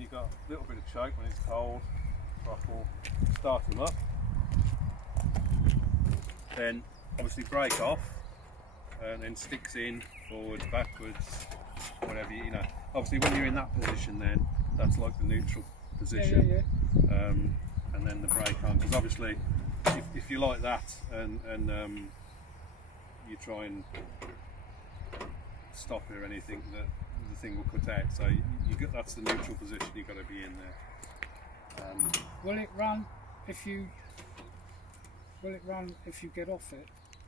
and you've got a little bit of choke when it's cold, throttle, start them up. Then obviously brake off, and then sticks in, forwards, backwards, whatever, you know. Obviously when you're in that position then, that's like the neutral position. And then the brake on, because obviously if you like that and you try and stop it or anything, the thing will cut out. So that's the neutral position you've got to be in there. Will it run if you get off it?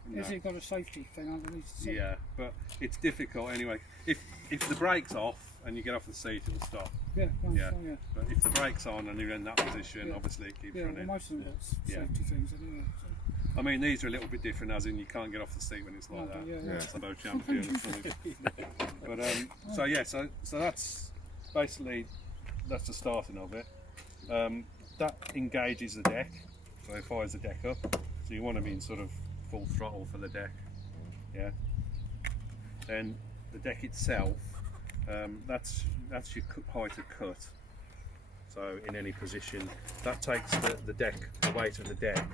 No. Has it got a safety thing underneath the seat? Yeah, but it's difficult anyway. If the brake's off and you get off the seat, it'll stop. Yeah, Yeah. But if the brake's on and you're in that position, obviously it keeps running. Well, most of them got safety things anyway. So. I mean, these are a little bit different, as in you can't get off the seat when it's like that. It's about champion or something. But so that's basically that's the starting of it. That engages the deck, so it fires the deck up. So you want to be in sort of full throttle for the deck. Yeah. Then the deck itself, that's your height of cut. So in any position, that takes the deck, the weight of the deck,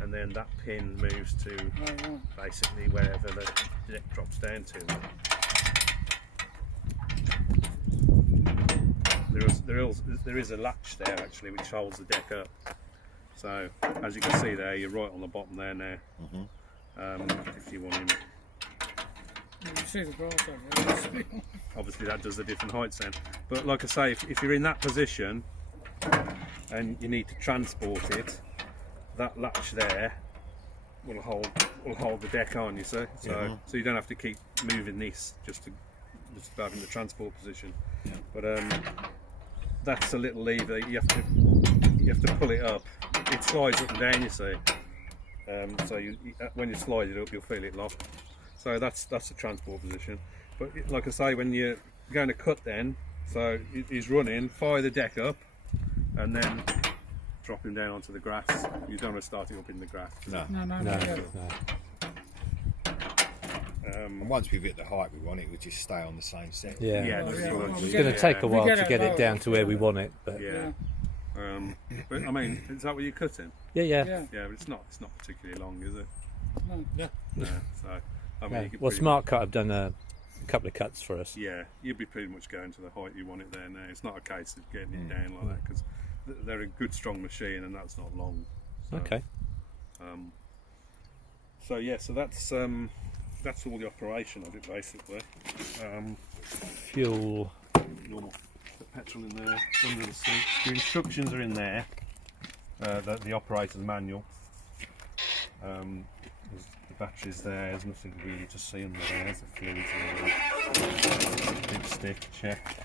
and then that pin moves to basically wherever the deck drops down to. There is a latch there actually which holds the deck up. So as you can see there, you're right on the bottom there now. If you want him. You can see the grass over there. Obviously that does the different heights then. But like I say, if you're in that position and you need to transport it, that latch there will hold the deck on, you see. So you don't have to keep moving this just to have in the transport position. But that's a little lever. You have to pull it up. It slides up and down, you see. So when you slide it up, you'll feel it lock. So that's the transport position. But like I say, when you're going to cut, then so he's running, fire the deck up, and then drop him down onto the grass. You don't want to start it up in the grass. No. And once we've hit the height we want, it would just stay on the same set. It's going to take a while to get it down to where we want it, but but I mean, is that what you're cutting? yeah. But it's not particularly long, is it? No. No. So I mean, you could Well, pretty Smart Cut have done a couple of cuts for us. Yeah, you'd be pretty much going to the height you want it there now. It's not a case of getting it down like that, because they're a good strong machine and that's not long. So, Okay. So that's all the operation of it basically. Fuel. Normal petrol in there under the seat. The instructions are in there. The operator's manual. The batteries there. There's nothing really to see under there. There's the fluids there. Dipstick check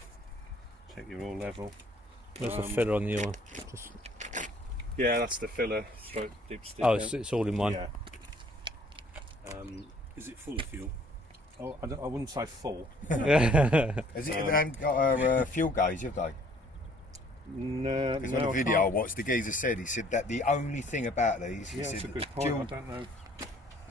your oil level. Where's the filler on the oil? Yeah, that's the filler stroke dipstick. Oh, it's all in one. Yeah. Is it full of fuel? Oh, I wouldn't say full. Has it haven't got a fuel gauge, have they? No. Because on the video I watched, the geezer said, he said that the only thing about these, he said, that's a good point. I don't know.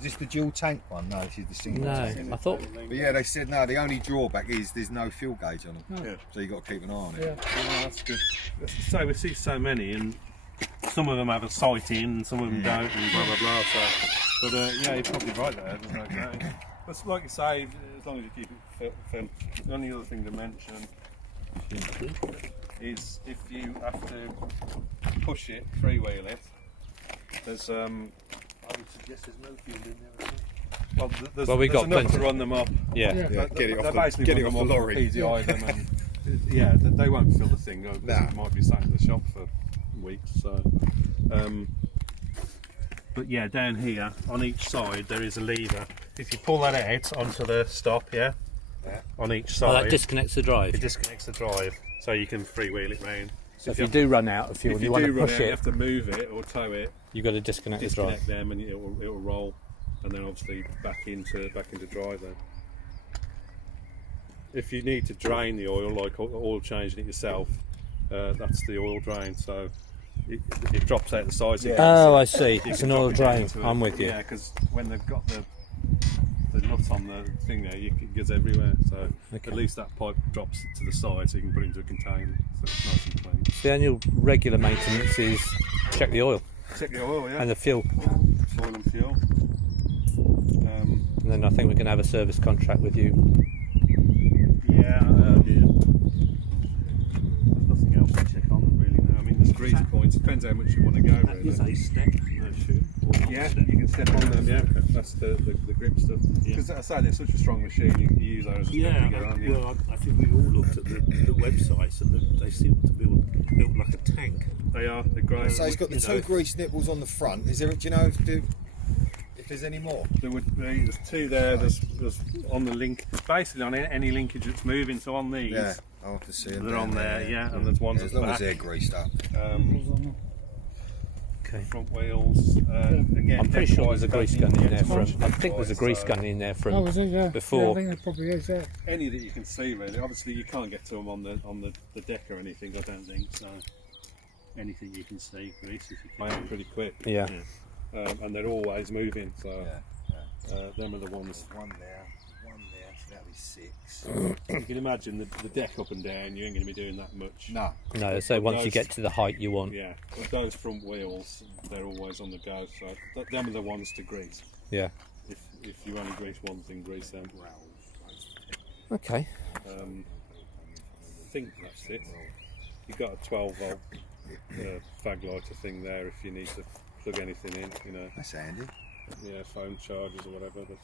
is this the dual tank one? No, this is the single tank. I thought. But yeah, they said no, the only drawback is there's no fuel gauge on them. Yeah. So you've got to keep an eye on it. Yeah. Oh, that's good. So we see so many, and some of them have a sight in, some of them don't, and blah blah blah. So, but yeah, you're probably right there. There's no doubt. But like you say, as long as you keep it firm. The only other thing to mention is if you have to push it, freewheel it. There's I would suggest there's no fuel in there. Well, we got enough plenty to run them up. Yeah. Get it off the lorry. PDI them and they won't fill the thing up. Nah. It might be sat in the shop for weeks. So, but yeah, down here on each side there is a lever. If you pull that out onto the stop, on each side, Oh, that disconnects the drive. it disconnects the drive, so you can freewheel it round. So if you do run out of fuel If and you you want do to run push out, you it, have to move it or tow it. you've got to disconnect the drive. Disconnect them, and it will roll, and then obviously back into drive then. If you need to drain the oil, like oil changing it yourself, that's the oil drain. So it drops out the sides. Yeah. Oh, I see. You It's can an oil drop it down drain. into it. I'm with you. Yeah, because when they've got the the nut on the thing there, it goes everywhere. So Okay. at least that pipe drops to the side, so you can put it into a container, so it's nice and clean. The annual regular maintenance is check the oil Check the oil, yeah. and the fuel. Oil and fuel. And then I think we're going to have a service contract with you. Yeah. There's nothing else to check on them really now. I mean, there's grease points. Depends how much you want to go. That Really. is a step, I assume. Or not Yeah, step. you can step on them. Yeah, that's the grip stuff. Because I say they're such a strong machine. You use those as a step Yeah, to get on. Yeah. well, I think we all looked at the websites and they seem to be built like a tank. They are. They're great. So it's got the You two know. grease nipples on the front. Is there? Do you know if there's any more? There would be. There's two there. There's on the link. Basically on any linkage that's moving. So on these, Yeah, I'll have to see them. they're on down there. Yeah, and there's ones As at long the as they're back. greased up. Okay. Front wheels. Again, I'm pretty sure there's a deck-wise, grease gun in there don't from. need I think there's a grease so gun in there Oh, from was it? Yeah. before. Yeah, I think there probably is. Yeah. Any that you can see really. Obviously you can't get to them on the deck or anything. I don't think so. Anything you can see, grease if you can. Pretty quick. Yeah. And they're always moving. So Yeah. them are the ones. One there, so that'll be 6. You can imagine the deck up and down. You ain't going to be doing that much. No. No, so once you those- get to the height you want. Yeah, but those front wheels, they're always on the go. So them are the ones to grease. Yeah. If you only grease one thing, grease them. Okay. I think that's it. You've got a 12 volt fag lighter thing there if you need to plug anything in. You know, That's handy. yeah, phone chargers or whatever. But